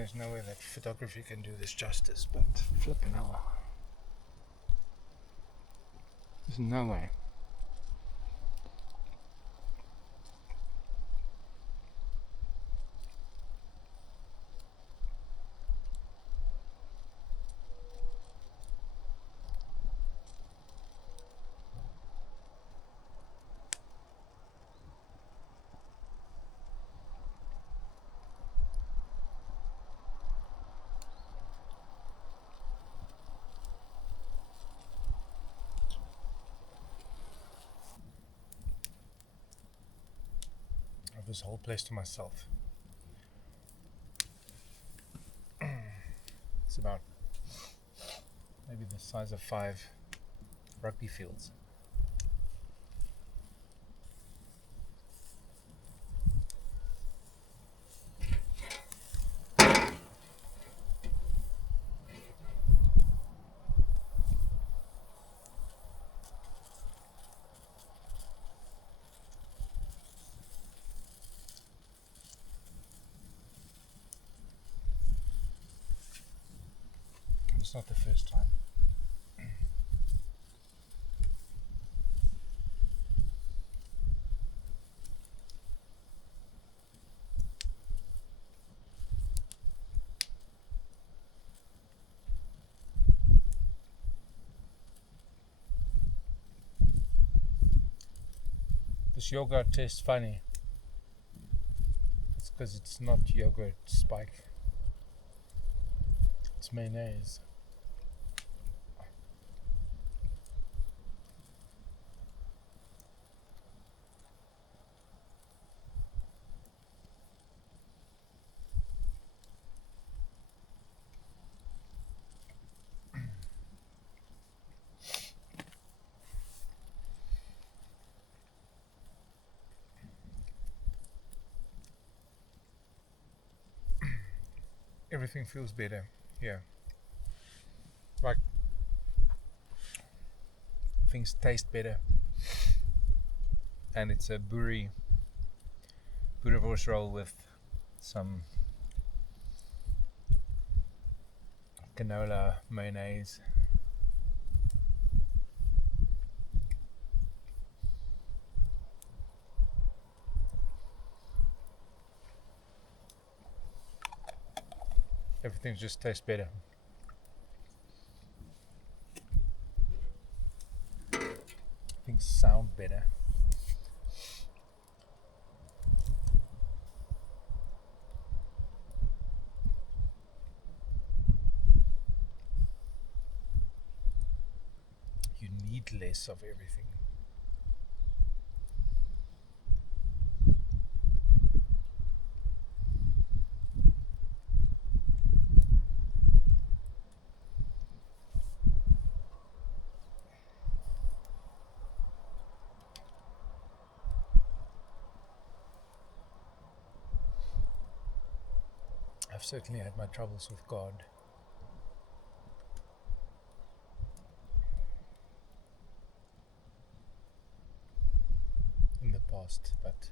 there's no way that photography can do this justice, but flipping hell. There's no way. I have this whole place to myself. It's about maybe the size of 5 rugby fields. It's not the first time. This yogurt tastes funny. It's because it's not yogurt, Spike. It's mayonnaise. Everything feels better here. Like things taste better. And it's a boerewors roll with some canola mayonnaise. Everything just tastes better. Things sound better. You need less of everything. I've certainly had my troubles with God. In the past, but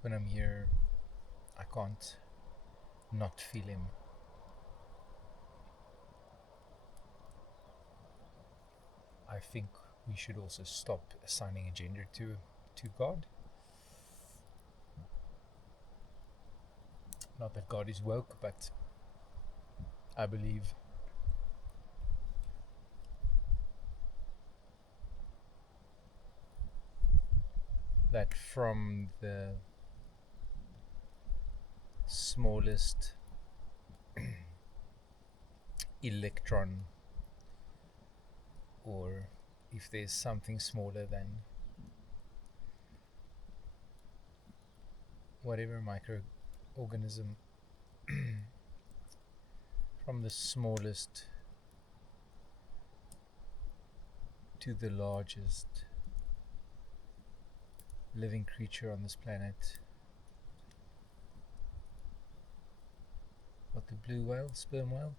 when I'm here, I can't not feel him. I think we should also stop assigning a gender to God. Not that God is woke, but I believe that from the smallest electron, or if there's something smaller than whatever microorganism, from the smallest to the largest living creature on this planet, what, the blue whale, sperm whale,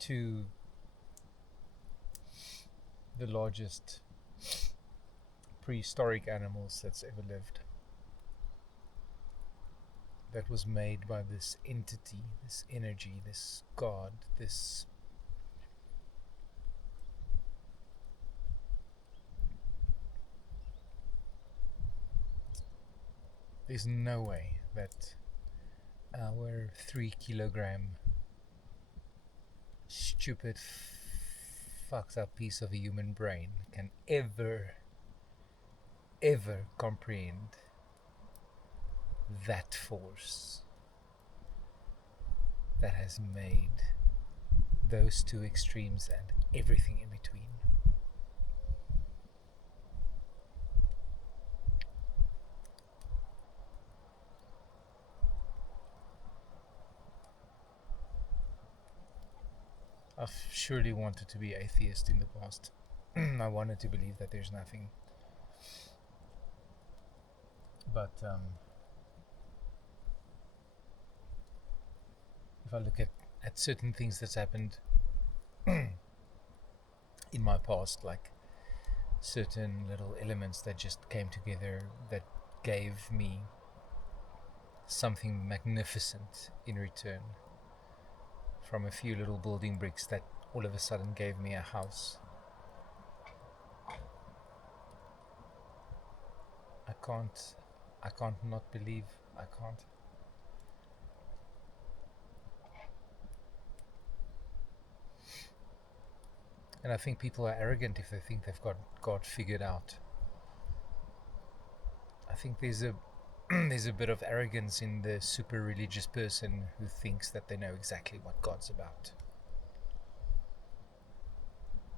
to the largest prehistoric animals that's ever lived. That was made by this entity, this energy, this God, this there's no way that our 3-kilogram stupid fucked up piece of a human brain can ever comprehend that force that has made those two extremes and everything in between. I've surely wanted to be atheist in the past. I wanted to believe that there's nothing. But if I look at certain things that's happened in my past, like certain little elements that just came together that gave me something magnificent in return, from a few little building bricks that all of a sudden gave me a house. I can't not believe. I can't. And I think people are arrogant if they think they've got God figured out. I think there's a bit of arrogance in the super religious person who thinks that they know exactly what God's about.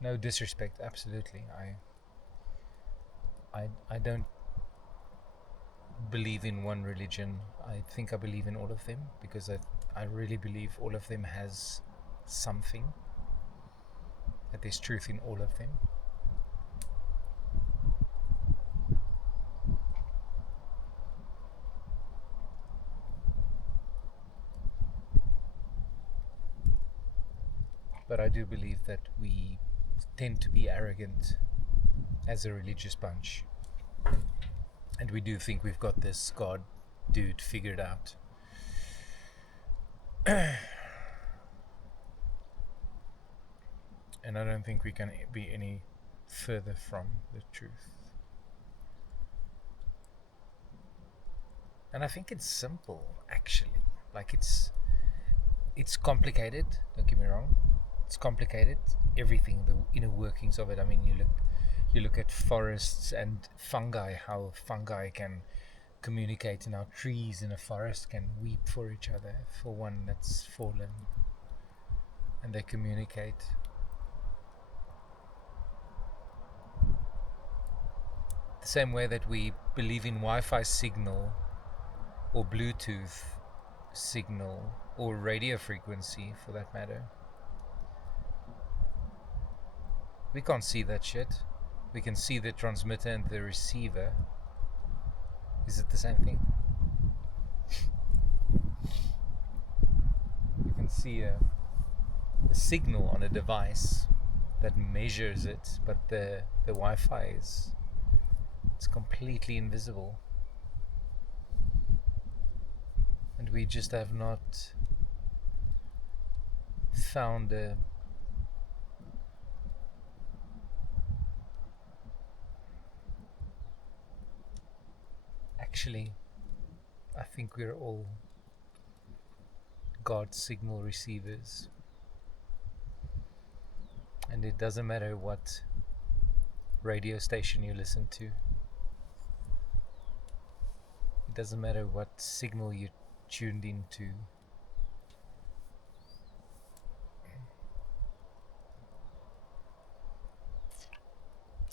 No disrespect, absolutely. I don't believe in one religion. I think I believe in all of them, because I really believe all of them has something, that there's truth in all of them. But I do believe that we tend to be arrogant as a religious bunch, and we do think we've got this God dude figured out. And I don't think we can be any further from the truth. And I think it's simple, actually. Like it's complicated, don't get me wrong. It's complicated, everything, the inner workings of it. I mean, you look at forests and fungi, how fungi can communicate, and how trees in a forest can weep for each other, for one that's fallen, and they communicate. The same way that we believe in Wi-Fi signal or Bluetooth signal or radio frequency, for that matter. We can't see that shit. We can see the transmitter and the receiver. Is it the same thing? You can see a signal on a device that measures it, but the Wi-Fi it's completely invisible. And we just have not found actually, I think we're all God signal receivers. And it doesn't matter what radio station you listen to. It doesn't matter what signal you tuned into.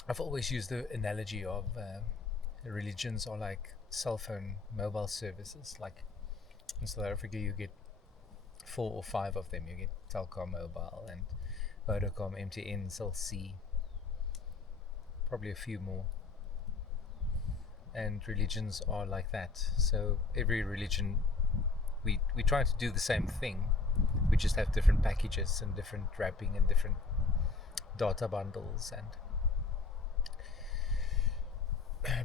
I've always used the analogy of religions are like cell phone mobile services. Like in South Africa you get 4 or 5 of them. You get Telkom Mobile and Vodacom, MTN, Cell C, probably a few more. And religions are like that. So every religion, we try to do the same thing. We just have different packages and different wrapping and different data bundles. And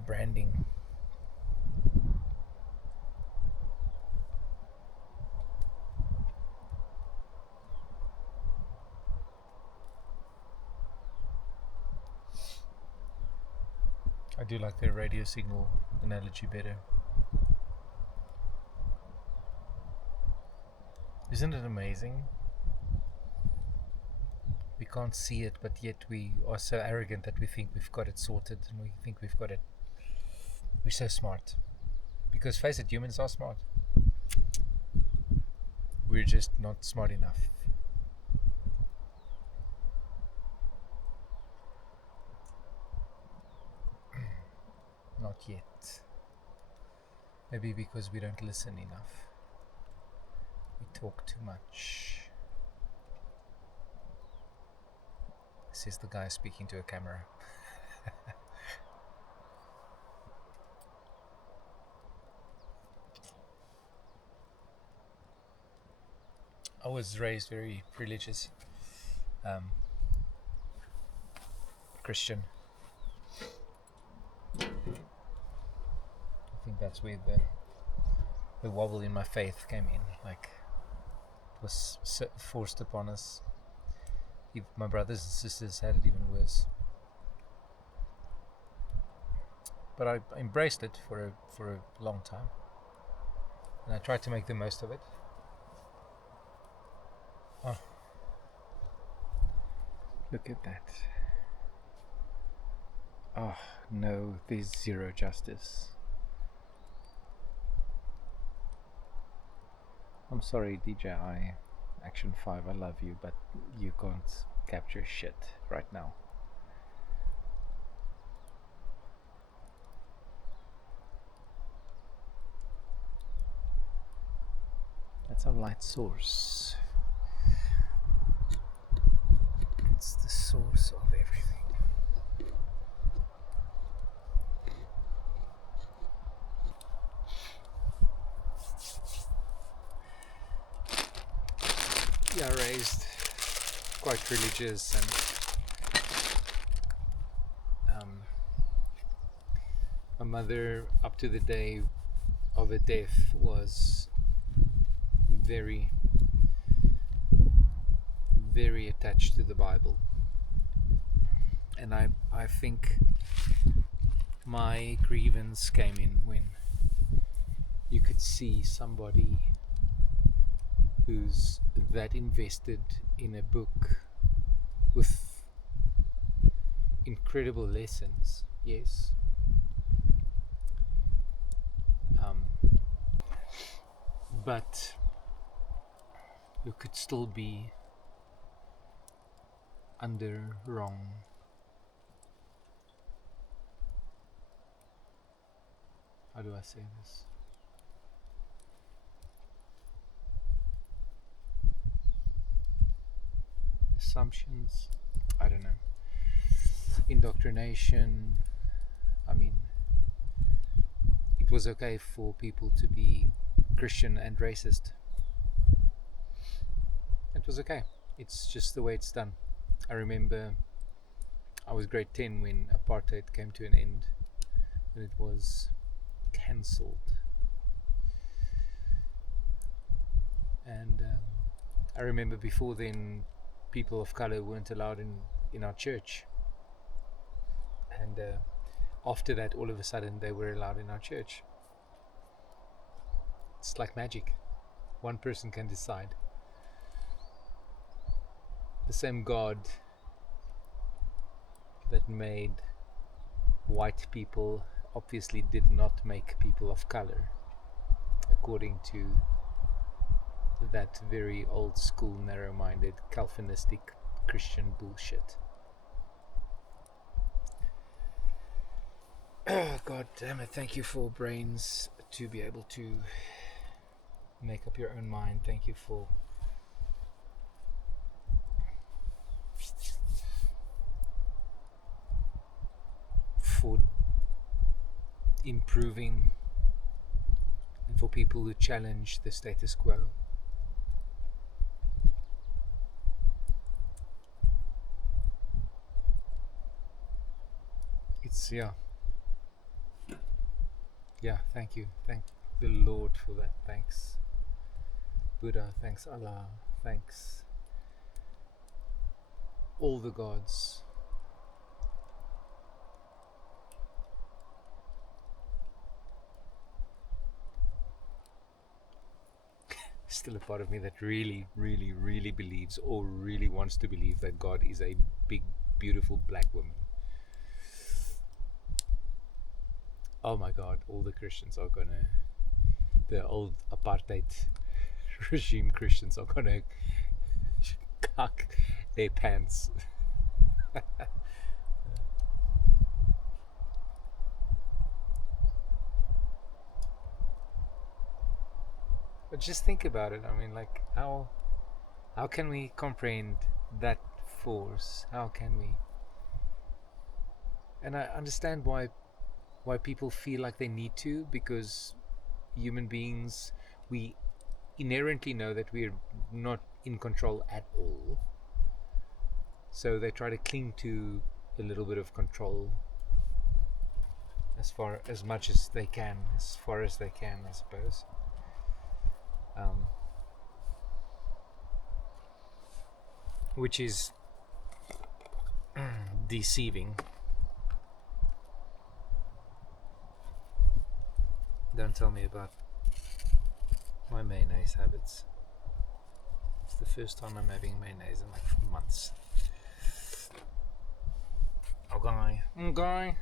branding. I do like the radio signal analogy better. Isn't it amazing? We can't see it, but yet we are so arrogant that we think we've got it sorted, and we think we've got it. We're so smart. Because face it, humans are smart. We're just not smart enough. Not yet. Maybe because we don't listen enough. We talk too much. This is the guy speaking to a camera. I was raised very religious, Christian. I think that's where the wobble in my faith came in. Like, it was forced upon us. My brothers and sisters had it even worse. But I embraced it for a long time, and I tried to make the most of it. Oh, look at that. Oh no, there's zero justice. I'm sorry, DJI Action 5, I love you, but you can't capture shit right now. That's our light source. It's the source of everything. Yeah, raised quite religious, and my mother, up to the day of her death, was very, very attached to the Bible. And I think my grievance came in when you could see somebody who's that invested in a book with incredible lessons, yes, but who could still be under wrong. How do I say this? Assumptions? I don't know. Indoctrination. I mean, it was okay for people to be Christian and racist. It was okay. It's just the way it's done. I remember I was grade 10 when apartheid came to an end, when it was cancelled. And I remember before then, people of color weren't allowed in our church. And after that, all of a sudden, they were allowed in our church. It's like magic. One person can decide. The same God that made white people obviously did not make people of color, according to that very old school, narrow-minded, Calvinistic Christian bullshit. God damn it, thank you for brains to be able to make up your own mind. Thank you for improving, and for people who challenge the status quo. It's, yeah, Yeah, thank you. Thank the Lord for that. Thanks Buddha, thanks Allah, thanks all the gods. Still a part of me that really, really, really believes or really wants to believe that God is a big, beautiful black woman. Oh my God, all the Christians are gonna, the old apartheid regime Christians are gonna cock their pants. But just think about it. I mean, like, how can we comprehend that force? How can we? And I understand why people feel like they need to, because human beings, we inherently know that we're not in control at all. So they try to cling to a little bit of control as much as they can, as far as they can, I suppose. Which is deceiving. Don't tell me about my mayonnaise habits. It's the first time I'm having mayonnaise in like months. Okay.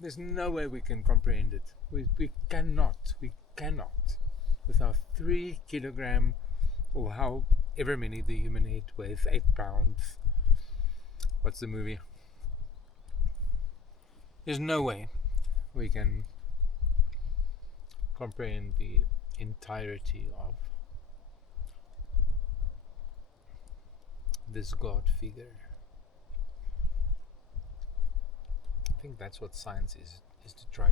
There's no way we can comprehend it. We cannot. We cannot. With our 3 kilogram, or however many the human head weighs, 8 pounds. What's the movie? There's no way we can comprehend the entirety of this God figure. I think that's what science is to try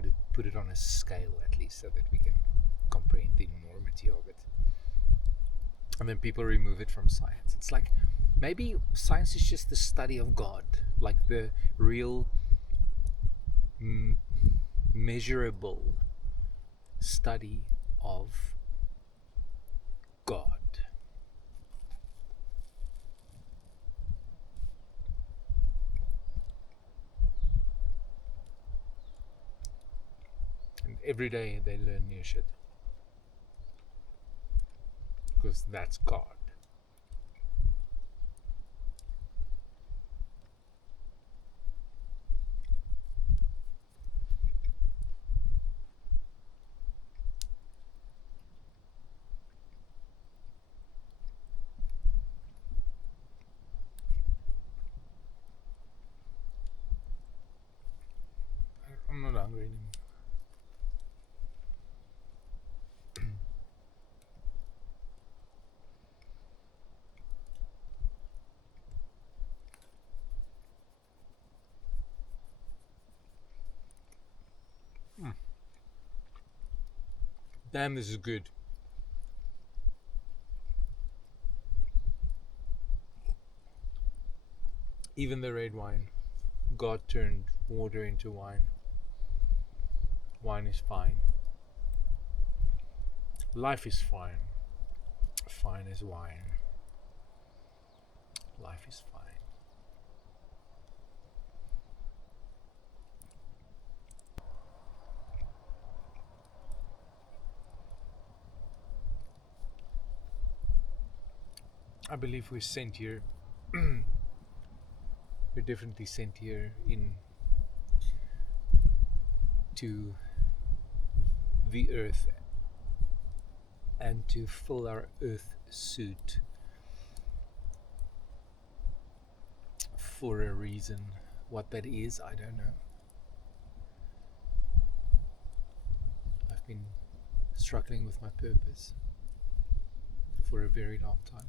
to put it on a scale, at least, so that we can comprehend the enormity of it. And then people remove it from science. It's like, maybe science is just the study of God, like the real measurable study of God. And every day they learn new shit, because that's God. I'm not hungry anymore. Damn, this is good. Even the red wine, God turned water into wine. Wine is fine. Life is fine. Fine as wine. Life is fine. I believe we're sent here. We're definitely sent here to the earth and to fill our earth suit for a reason. What that is, I don't know. I've been struggling with my purpose for a very long time.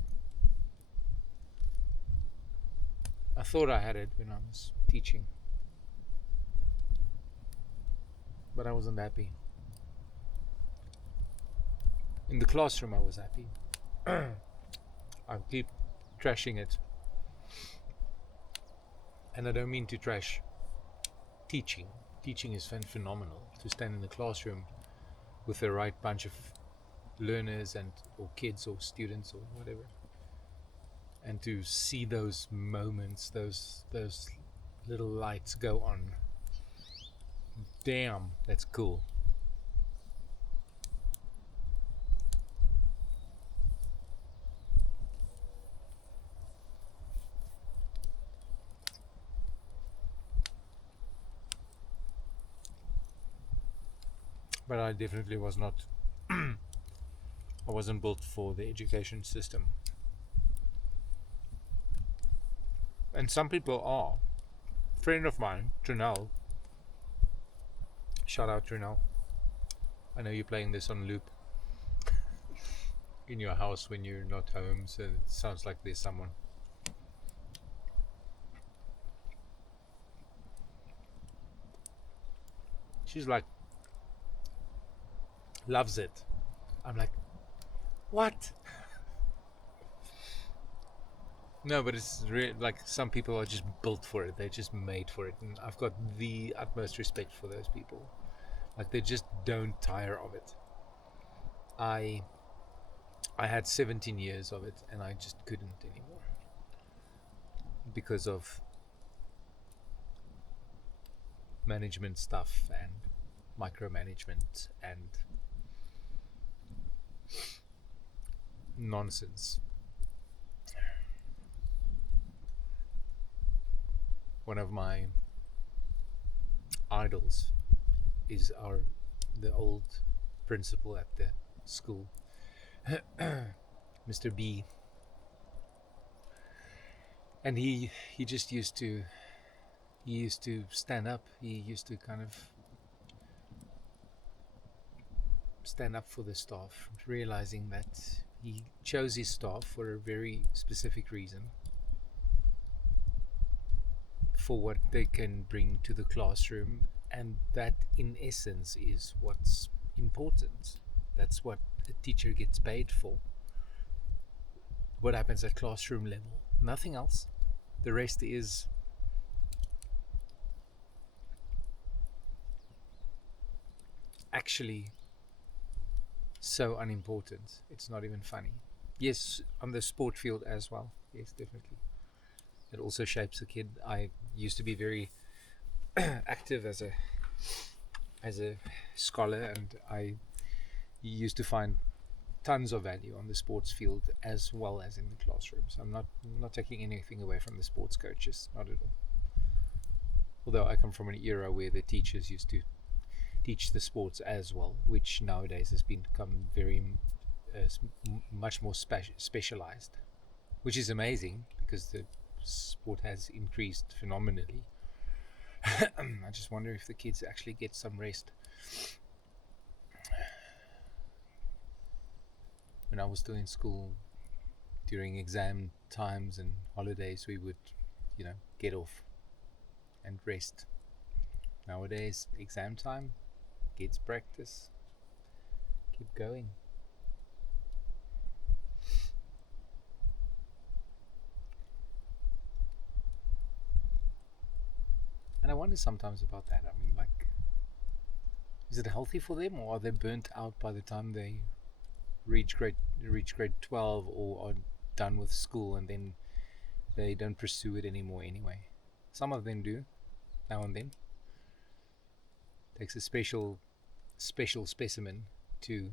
I thought I had it when I was teaching, but I wasn't happy. In the classroom, I was happy. I keep trashing it, and I don't mean to trash teaching. Teaching is phenomenal. To stand in the classroom with the right bunch of learners and or kids or students or whatever, and to see those moments, those little lights go on. Damn, that's cool. But I definitely was not. I wasn't built for the education system. And some people are. A friend of mine, Trinell. Shout out Trinell. I know you're playing this on loop in your house when you're not home, so it sounds like there's someone. She's like, loves it. I'm like, what? No, but it's like some people are just built for it. They're just made for it, and I've got the utmost respect for those people. Like they just don't tire of it. I had 17 years of it, and I just couldn't anymore because of management stuff and micromanagement and nonsense. One of my idols is the old principal at the school, Mr. B, and he just used to stand up. He used to kind of stand up for the staff, realizing that he chose his staff for a very specific reason, for what they can bring to the classroom, and that in essence is what's important. That's what a teacher gets paid for. What happens at classroom level, nothing else. The rest is actually so unimportant, it's not even funny. Yes, on the sport field as well, yes, definitely. It also shapes a kid. I used to be very active as a scholar, and I used to find tons of value on the sports field as well as in the classroom. So I'm not taking anything away from the sports coaches, not at all. Although I come from an era where the teachers used to teach the sports as well, which nowadays has become very much more specialized, which is amazing because the sport has increased phenomenally. I just wonder if the kids actually get some rest. When I was still in school, during exam times and holidays, we would, get off and rest. Nowadays, exam time, kids practice, keep going. And I wonder sometimes about that. I mean, like, is it healthy for them, or are they burnt out by the time they reach grade 12 or are done with school, and then they don't pursue it anymore anyway? Some of them do, now and then. Takes a special specimen to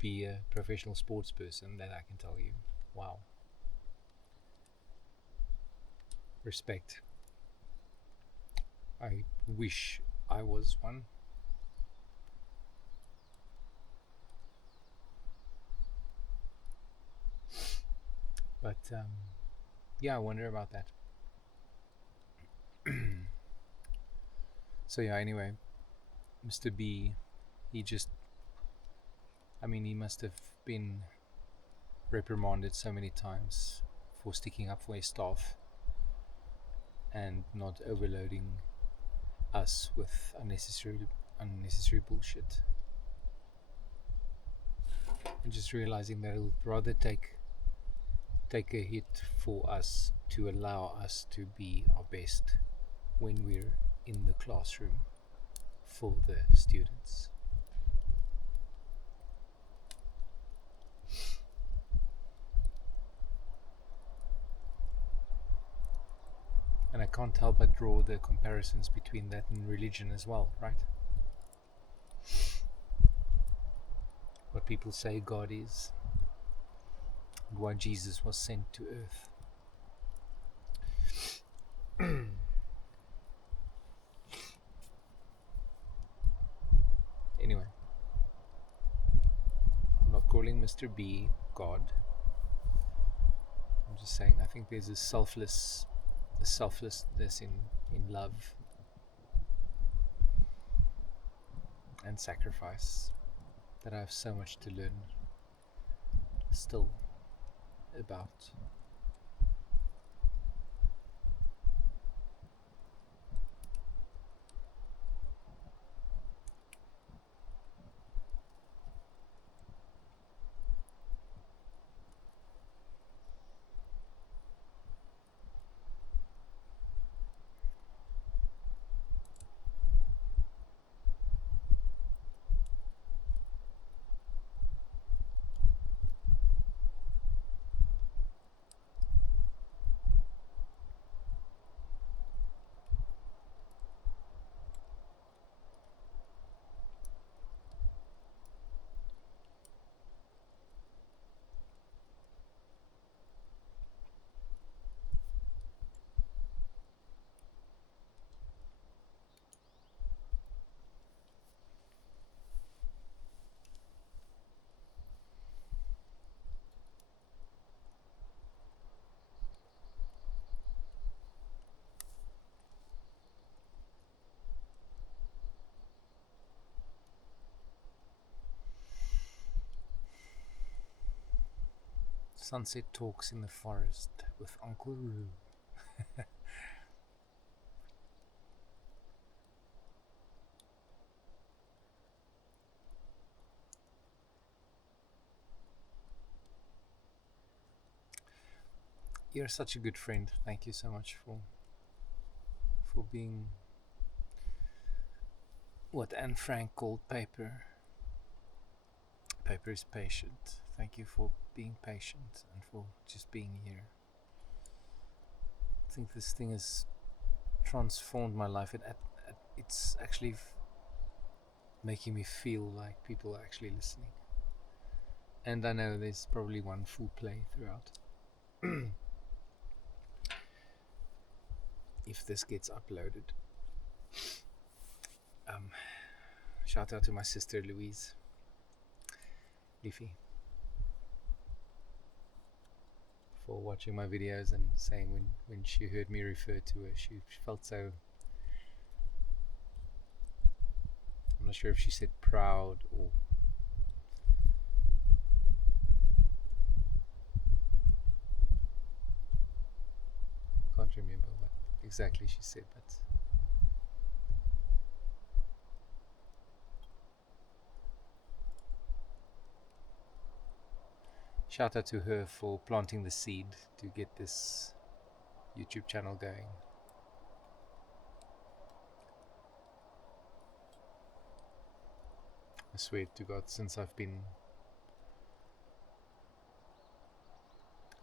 be a professional sports person, that I can tell you. Wow. Respect. I wish I was one. But yeah, I wonder about that. So yeah, anyway, Mr. B, he must have been reprimanded so many times for sticking up for his staff. and not overloading us with unnecessary bullshit, and just realizing that it'll rather take a hit for us to allow us to be our best when we're in the classroom for the students. And I can't help but draw the comparisons between that and religion as well, right? What people say God is, and why Jesus was sent to earth. Anyway, I'm not calling Mr. B God. I'm just saying I think there's a selflessness in love and sacrifice that I have so much to learn still about. Sunset talks in the forest with Uncle Roo. You're such a good friend. Thank you so much for being what Anne Frank called paper. Paper is patient. Thank you for being patient and for just being here. I think this thing has transformed my life. It's actually making me feel like people are actually listening. And I know there's probably one full play throughout. If this gets uploaded. Shout out to my sister Louise. Leafy. For watching my videos and saying when she heard me refer to her, she felt so, I'm not sure if she said proud or can't remember what exactly she said, but shout out to her for planting the seed to get this YouTube channel going. I swear to God, since I've been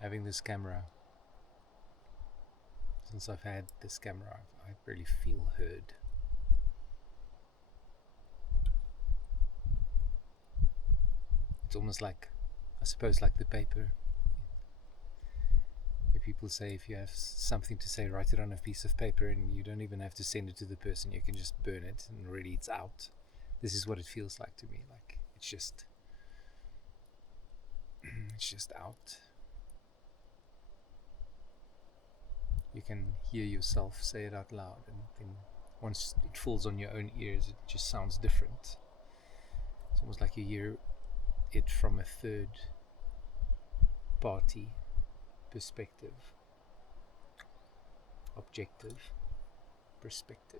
having this camera, since I've had this camera, I really feel heard. It's almost like, I suppose, like the paper. Where people say if you have something to say, write it on a piece of paper and you don't even have to send it to the person, you can just burn it and already it's out. This is what it feels like to me, like it's just out. You can hear yourself say it out loud, and then once it falls on your own ears, it just sounds different. It's almost like you hear it from a third party perspective. objective perspective.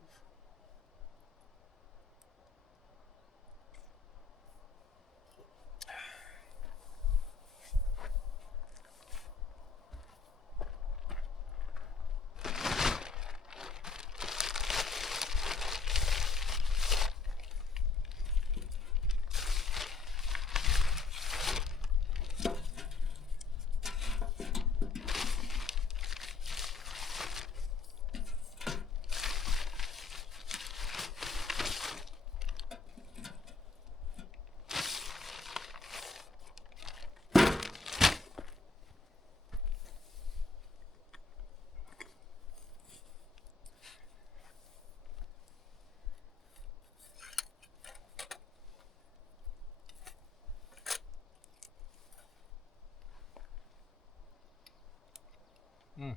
Mm.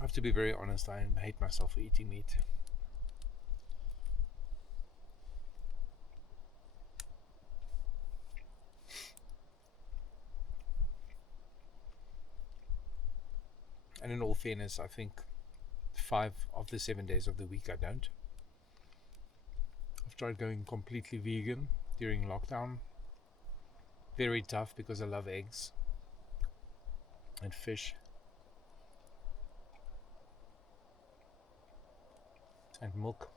I have to be very honest, I hate myself for eating meat. And in all fairness, I think 5 of the 7 days of the week I don't. I've tried going completely vegan during lockdown. Very tough because I love eggs and fish and milk.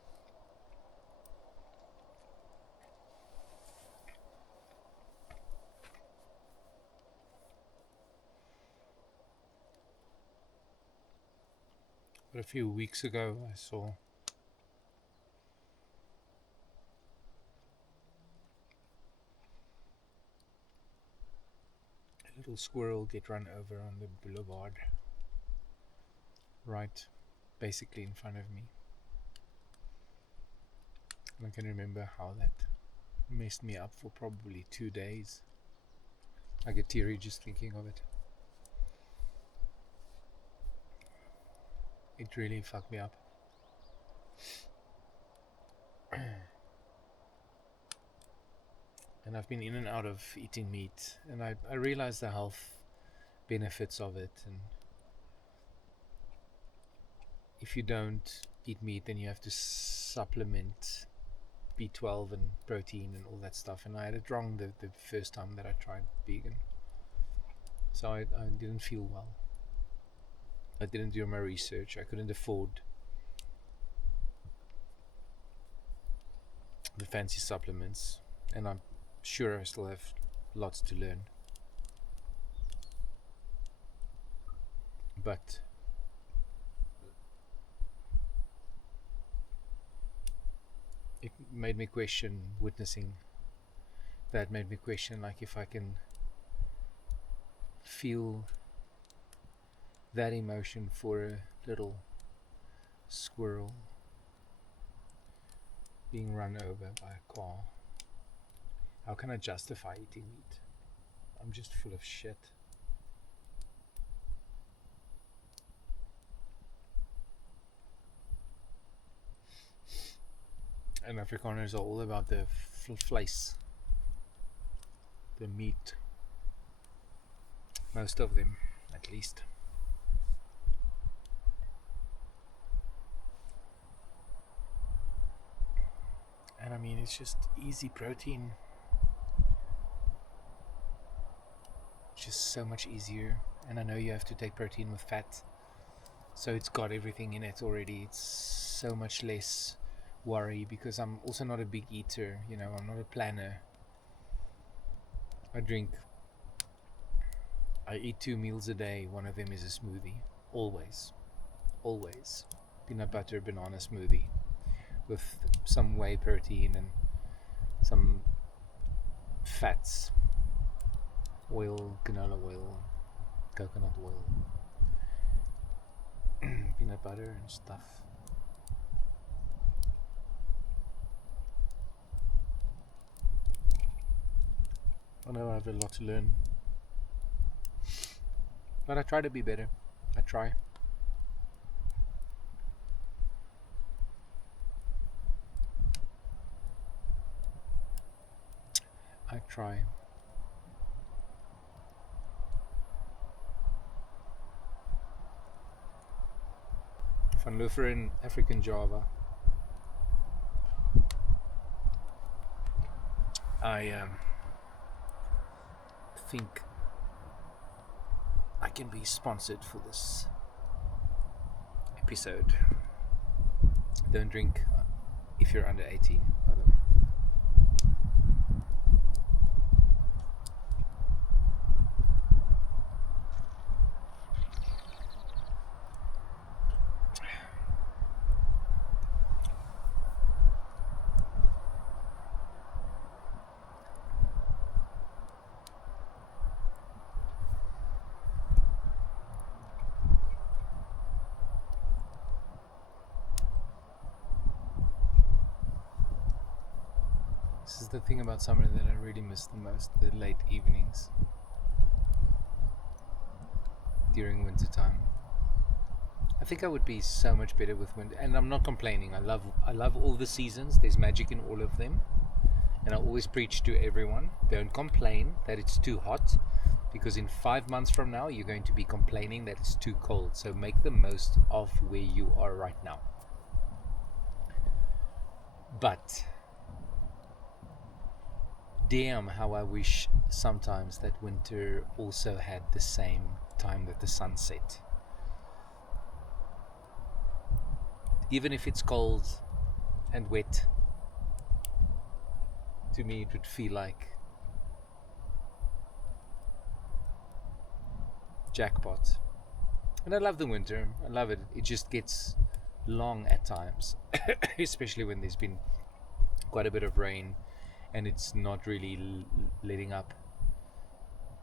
But a few weeks ago I saw a little squirrel get run over on the boulevard, right basically in front of me. And I can remember how that messed me up for probably 2 days. I get teary just thinking of it. It really fucked me up. And I've been in and out of eating meat, and I realize the health benefits of it. And if you don't eat meat, then you have to supplement B12 and protein and all that stuff. And I had it wrong the first time that I tried vegan. So I didn't feel well. I didn't do my research. I couldn't afford the fancy supplements, and I'm sure I still have lots to learn. But it made me question witnessing that, made me question like if I can feel that emotion for a little squirrel being run over by a car. How can I justify eating meat? I'm just full of shit. And Afrikaners are all about the vlees, the meat. Most of them, at least. And I mean, it's just easy protein. It's just so much easier. And I know you have to take protein with fat, so it's got everything in it already. It's so much less worry, because I'm also not a big eater, you know, I'm not a planner. I eat 2 meals a day. One of them is a smoothie. Always. Peanut butter banana smoothie with some whey protein and some fats, oil, canola oil, coconut oil, peanut butter and stuff. I know I have a lot to learn, but I try to be better. I try. I try. Van Lutheren, African Java. I think I can be sponsored for this episode. Don't drink if you're under 18, by the way. This is the thing about summer that I really miss the most, the late evenings during winter time. I think I would be so much better with winter, and I'm not complaining. I love all the seasons. There's magic in all of them, and I always preach to everyone, don't complain that it's too hot, because in 5 months from now you're going to be complaining that it's too cold. So make the most of where you are right now. But damn, how I wish sometimes that winter also had the same time that the sun set. Even if it's cold and wet, to me it would feel like jackpot. And I love the winter. I love it. It just gets long at times, especially when there's been quite a bit of rain and it's not really letting up,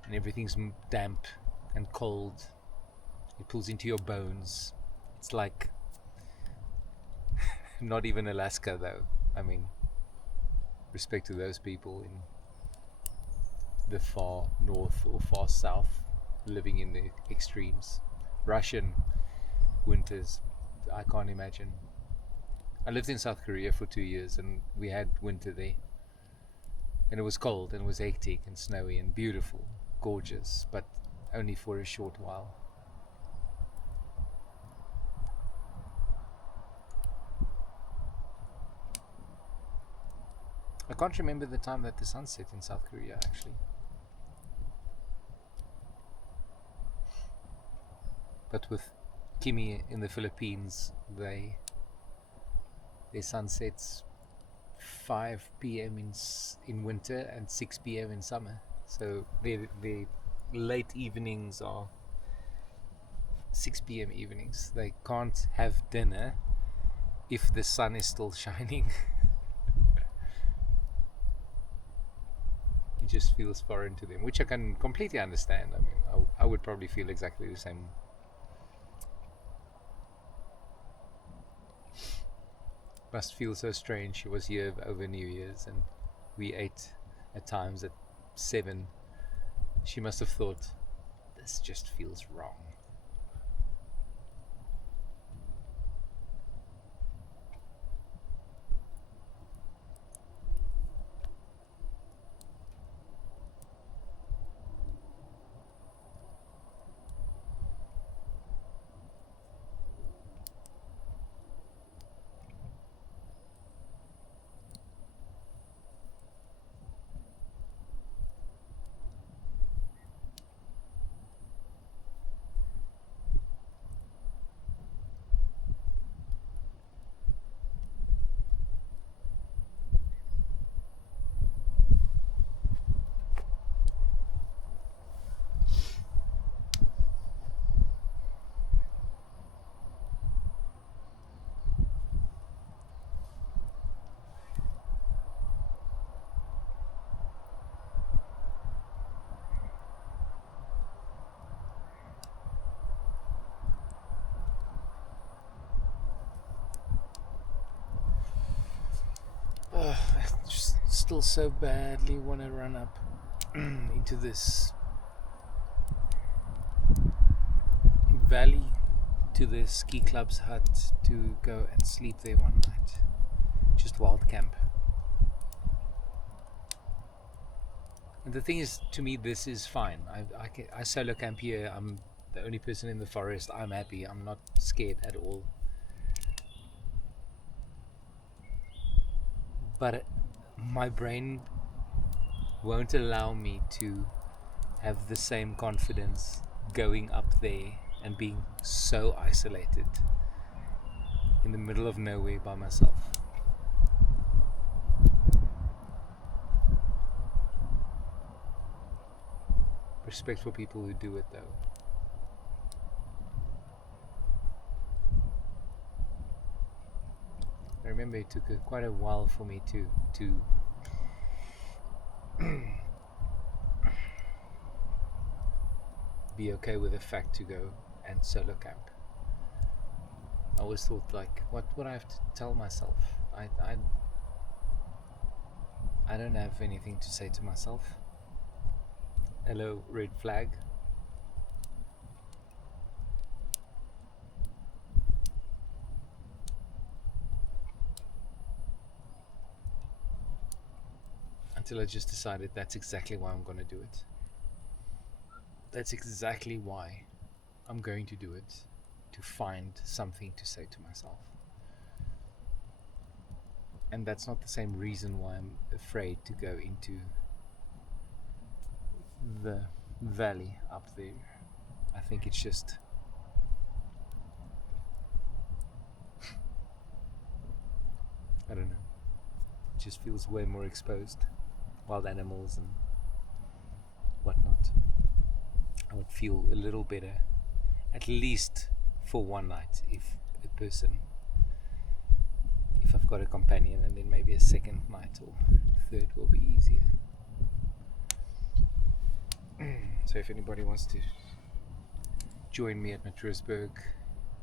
and everything's damp and cold. It pulls into your bones. It's like not even Alaska, though. I mean, respect to those people in the far north or far south living in the extremes. Russian winters, I can't imagine. I lived in South Korea for 2 years and we had winter there. And it was cold and it was hectic and snowy and beautiful, gorgeous, but only for a short while. I can't remember the time that the sun set in South Korea, actually. But with Kimi in the Philippines, their sun sets 5 p.m. in winter and 6 p.m. in summer. So the late evenings are 6 p.m. evenings. They can't have dinner if the sun is still shining. It just feels foreign to them, which I can completely understand. I mean, I would probably feel exactly the same. Must feel so strange. She was here over New Year's and we ate at times at 7. She must have thought, this just feels wrong. I just still so badly want to run up into this valley to the ski club's hut to go and sleep there one night. Just wild camp. And the thing is, to me, this is fine. I solo camp here. I'm the only person in the forest. I'm happy. I'm not scared at all. But my brain won't allow me to have the same confidence going up there and being so isolated in the middle of nowhere by myself. Respect for people who do it though. I remember it took quite a while for me to be okay with the fact to go and solo camp. I always thought, like, what would I have to tell myself? I don't have anything to say to myself. Hello, red flag. Until I just decided that's exactly why I'm going to do it. That's exactly why I'm going to do it. To find something to say to myself. And that's not the same reason why I'm afraid to go into the valley up there. I think it's just I don't know. It just feels way more exposed. Wild animals and whatnot. I would feel a little better, at least for one night, if I've got a companion, and then maybe a second night or third will be easier. So if anybody wants to join me at Matroosberg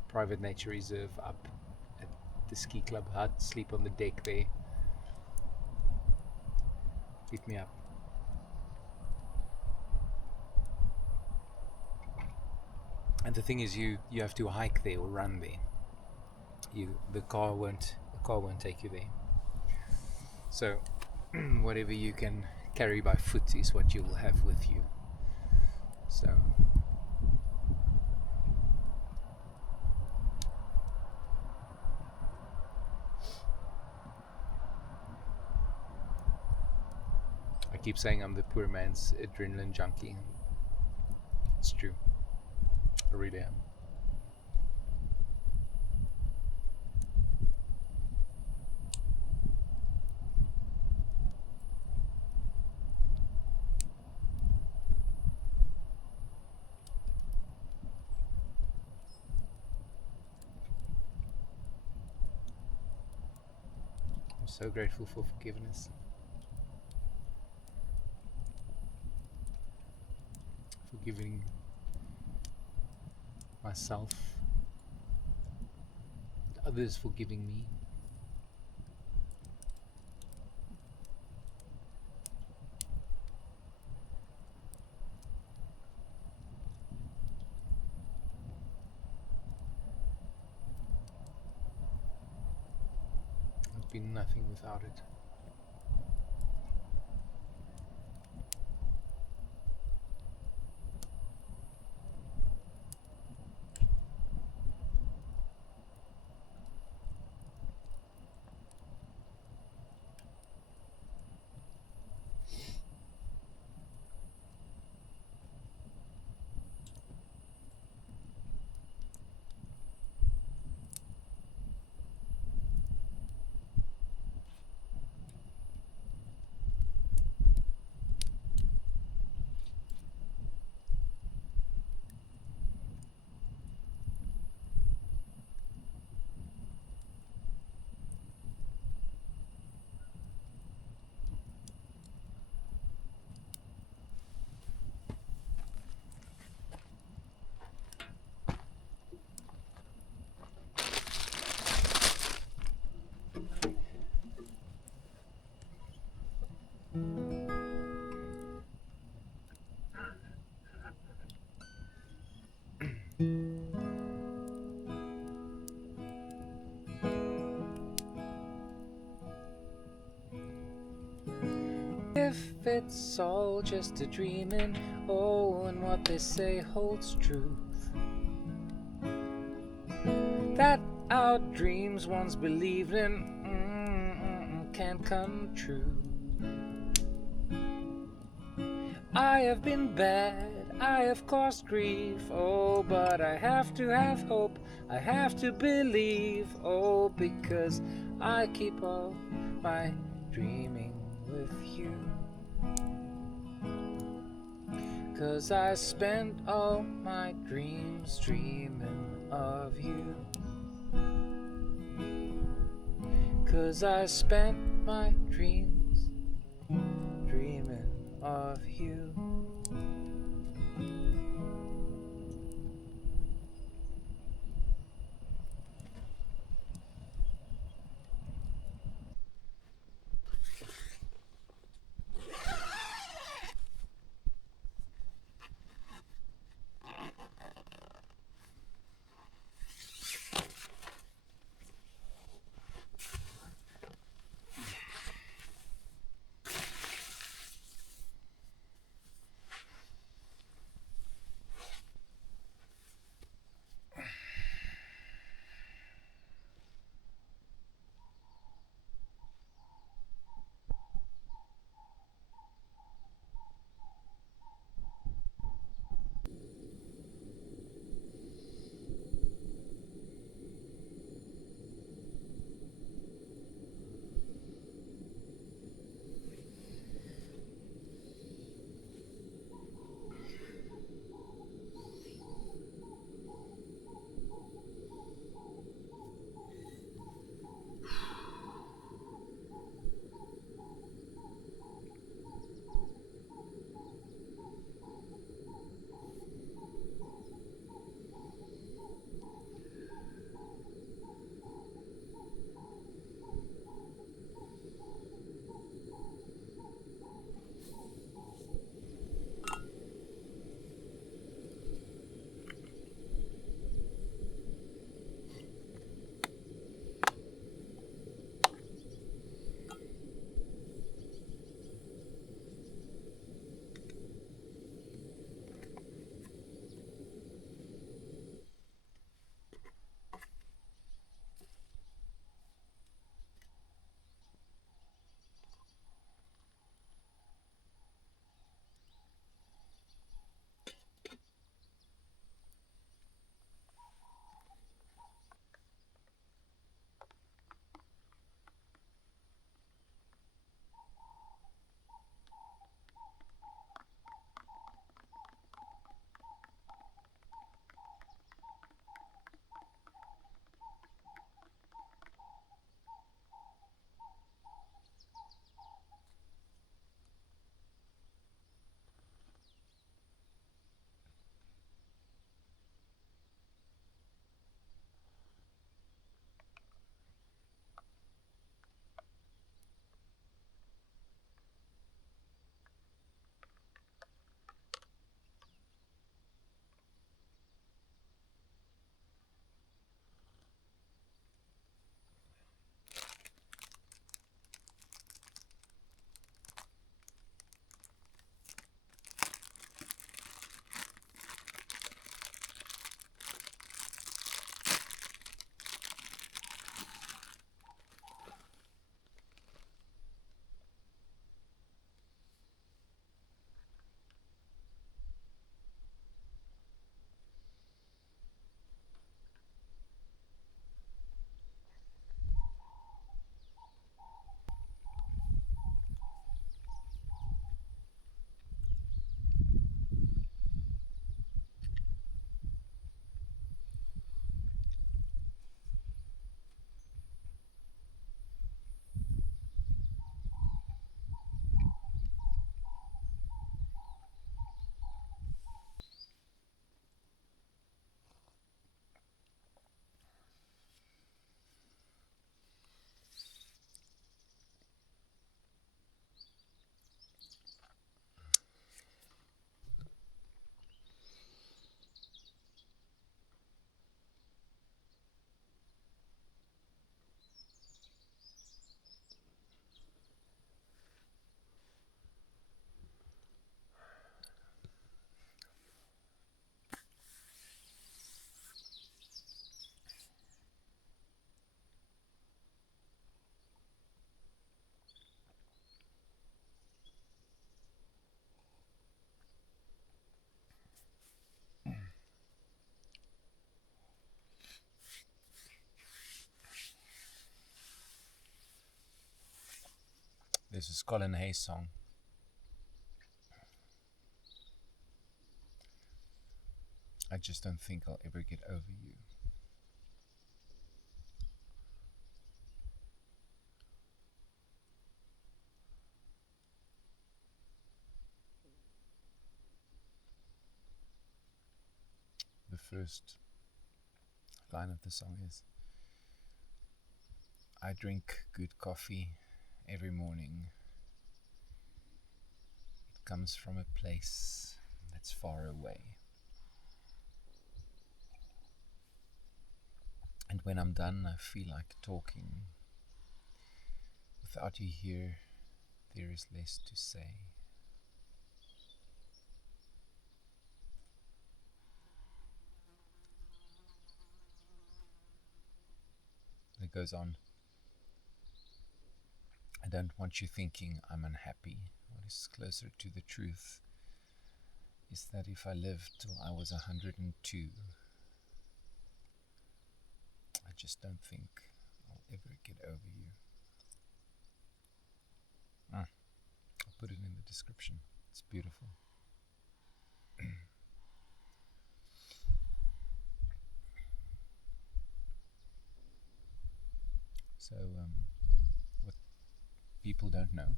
private nature reserve up at the ski club hut, sleep on the deck there, hit me up. And the thing is, you have to hike there or run there. The car won't take you there. So whatever you can carry by foot is what you will have with you. So I keep saying I'm the poor man's adrenaline junkie. It's true. I really am. I'm so grateful for forgiveness. Forgiving myself, others forgiving me. I've been nothing without it. if it's all just a dreaming? Oh, and what they say holds truth, that our dreams once believed in can't come true. I have been bad, I have caused grief, oh, but I have to have hope, I have to believe, oh, because I keep all my dreaming with you. 'Cause I spent all my dreams dreaming of you. 'Cause I spent my dreams dreaming of you. There's this Colin Hayes song. I just don't think I'll ever get over you. The first line of the song is, I drink good coffee every morning. It comes from a place that's far away. And when I'm done, I feel like talking. Without you here, there is less to say. It goes on. I don't want you thinking I'm unhappy. What is closer to the truth is that if I lived till I was 102, I just don't think I'll ever get over you. I'll put it in the description. It's beautiful. So, what people don't know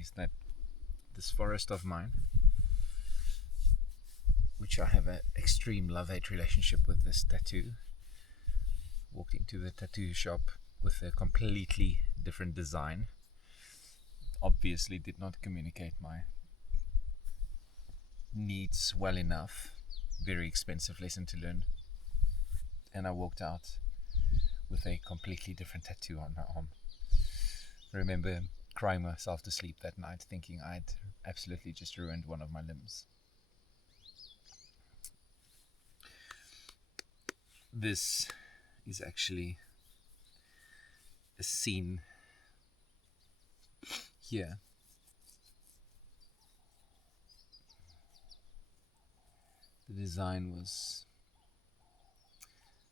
is that this forest of mine, which I have an extreme love-hate relationship with this tattoo, walked into the tattoo shop with a completely different design. Obviously did not communicate my needs well enough. Very expensive lesson to learn. And I walked out with a completely different tattoo on my arm. I remember crying myself to sleep that night, thinking I'd absolutely just ruined one of my limbs. This is actually a scene here. The design was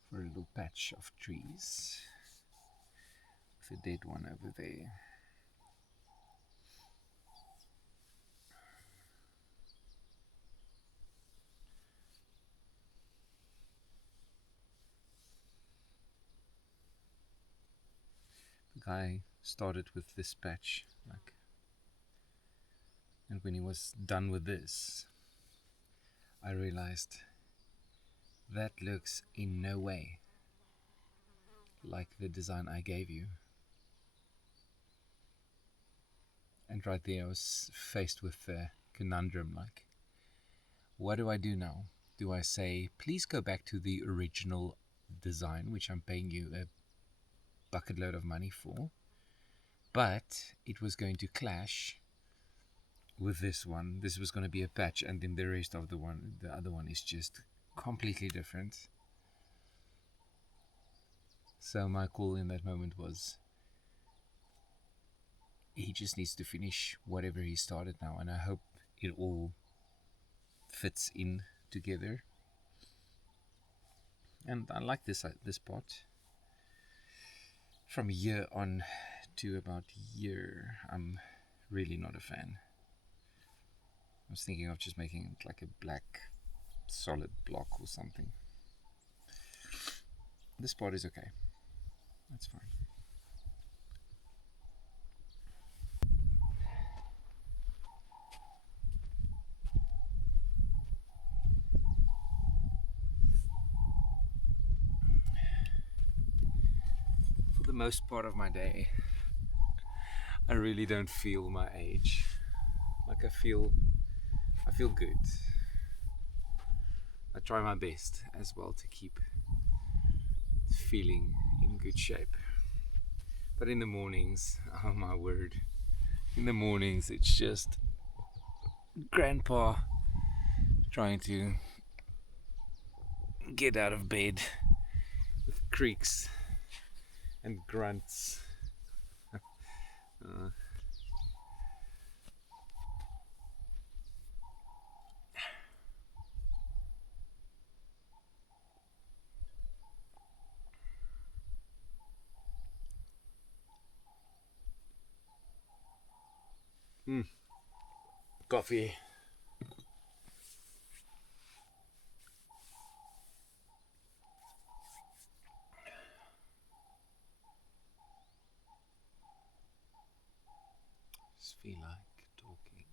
for a little patch of trees with a dead one over there. The guy started with this patch, and when he was done with this, I realized that looks in no way like the design I gave you. And right there I was faced with the conundrum, like, what do I do now? Do I say, please go back to the original design, which I'm paying you a bucket load of money for, but it was going to clash with this one. This was going to be a patch, and then the rest of the other one is just completely different. So my call in that moment was, he just needs to finish whatever he started now, and I hope it all fits in together. And I like this part. From a year on to about a year, I'm really not a fan. I was thinking of just making it like a black solid block or something. This part is okay. That's fine. For the most part of my day, I really don't feel my age. Like I feel good. I try my best as well to keep feeling in good shape. But in the mornings, oh my word, in the mornings it's just grandpa trying to get out of bed with creaks and grunts. Coffee. Just feel like talking.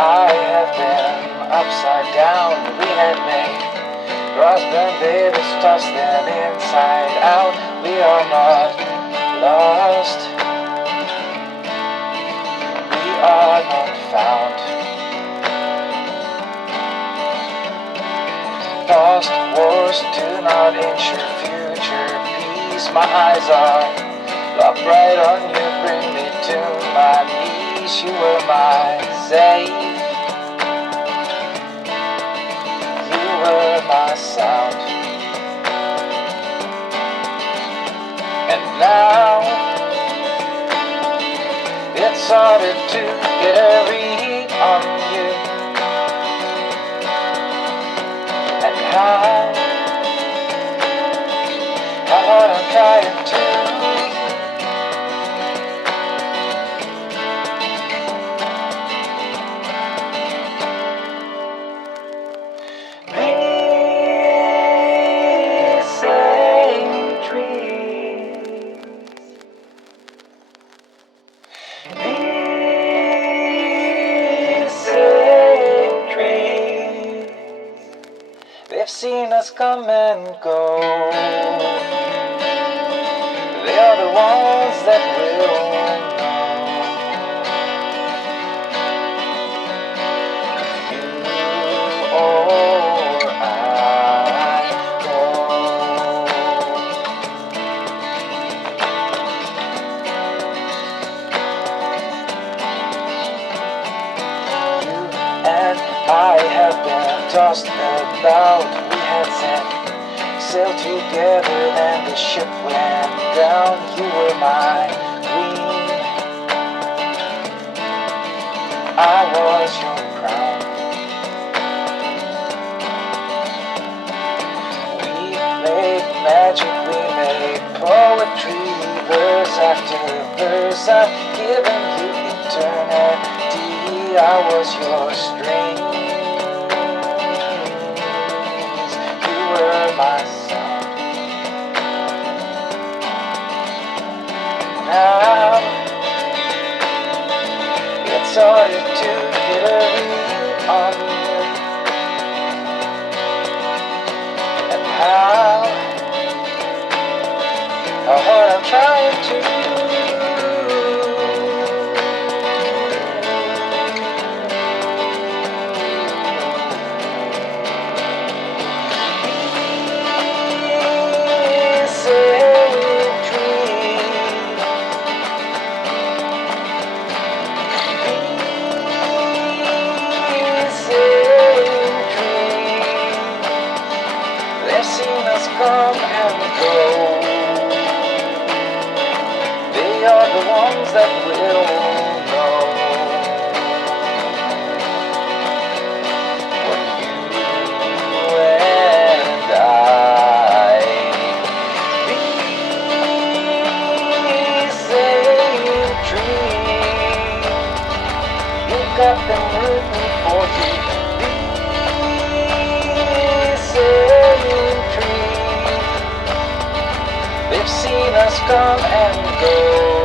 I have been upside down. We had made cross-burn babies, tossed them inside out. We are not lost. We are not found. Past wars do not ensure future peace. My eyes are locked right on you. Bring me to my knees. You were my safe. You were my sound. And now it's harder to get a read on you. And how hard I'm trying to they've seen us come and go. They are the ones that will know. You or I go. You and I have been tossed about. We had set sail together, then the ship went down. You were my queen, I was your crown. We made magic, we made poetry, verse after verse. I've given you eternity, I was your string. My son. Now it's harder to get a read on you. And how hard I'm trying to come got them rooting for you. Listening tree. They've seen us come and go.